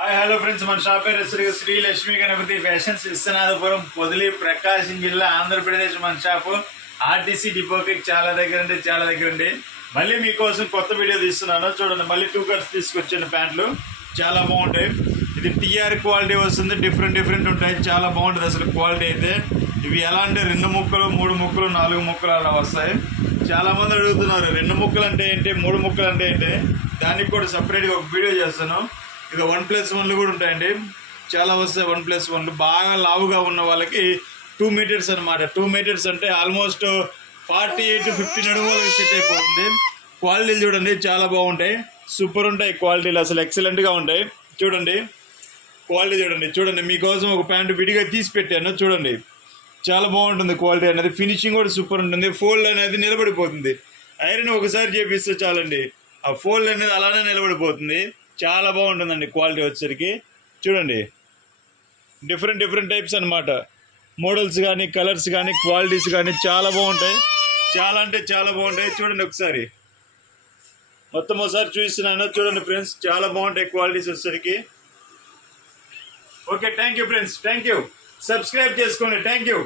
Hi hello friends, మన shop పేరు Shri Lakshmi Ganapati fashions, Viswanathapuram, Podili, ప్రకాశం జిల్లా, ఆంధ్రప్రదేశ్. మన షాపు ఆర్టీసీ డిపోకి చాలా దగ్గర ఉండి మళ్ళీ మీకోసం కొత్త వీడియో తీస్తున్నాను. చూడండి, మళ్ళీ 2 కట్స్ తీసుకొచ్చాను. ప్యాంట్లు చాలా బాగుంటాయి. ఇది టీఆర్ క్వాలిటీ వస్తుంది. డిఫరెంట్ ఉంటాయి. చాలా బాగుంటుంది అసలు క్వాలిటీ అయితే. ఇవి ఎలా అంటే 2 ముక్కలు, 3 ముక్కలు, 4 ముక్కలు అలా వస్తాయి. చాలామంది అడుగుతున్నారు 2 ముక్కలు అంటే ఏంటి, 3 ముక్కలు అంటే ఏంటి. దానికి కూడా సపరేట్గా ఒక వీడియో చేస్తాను. ఇక 1+1 కూడా ఉంటాయండి. చాలా వస్తాయి 1+1. బాగా లావుగా ఉన్న వాళ్ళకి 2 మీటర్స్ అనమాట. 2 మీటర్స్ అంటే ఆల్మోస్ట్ 48 to 50 నడుములకు సెట్ అయిపోతుంది. క్వాలిటీలు చూడండి, చాలా బాగుంటాయి. సూపర్ ఉంటాయి క్వాలిటీలు, అసలు ఎక్సలెంట్గా ఉంటాయి. చూడండి క్వాలిటీ చూడండి. మీకోసం ఒక ప్యాంటు విడిగా తీసి పెట్టాను. చూడండి, చాలా బాగుంటుంది క్వాలిటీ అనేది. ఫినిషింగ్ కూడా సూపర్ ఉంటుంది. ఫోల్డ్ అనేది నిలబడిపోతుంది. ఐరన్ ఒకసారి చేపిస్తే చాలండి, ఆ ఫోల్డ్ అనేది అలానే నిలబడిపోతుంది. చాలా బాగుంటుందండి క్వాలిటీ వచ్చేసరికి. చూడండి, డిఫరెంట్ టైప్స్ అనమాట. మోడల్స్ కానీ, కలర్స్ కానీ, క్వాలిటీస్ కానీ చాలా బాగుంటాయి. చాలా అంటే చాలా బాగుంటాయి. చూడండి ఒకసారి, మొత్తం ఒకసారి చూపిస్తున్నాను. చూడండి ఫ్రెండ్స్, చాలా బాగుంటాయి క్వాలిటీస్ వచ్చేసరికి. Okay, thank you friends, thank you. Subscribe చేసుకోండి. Thank you.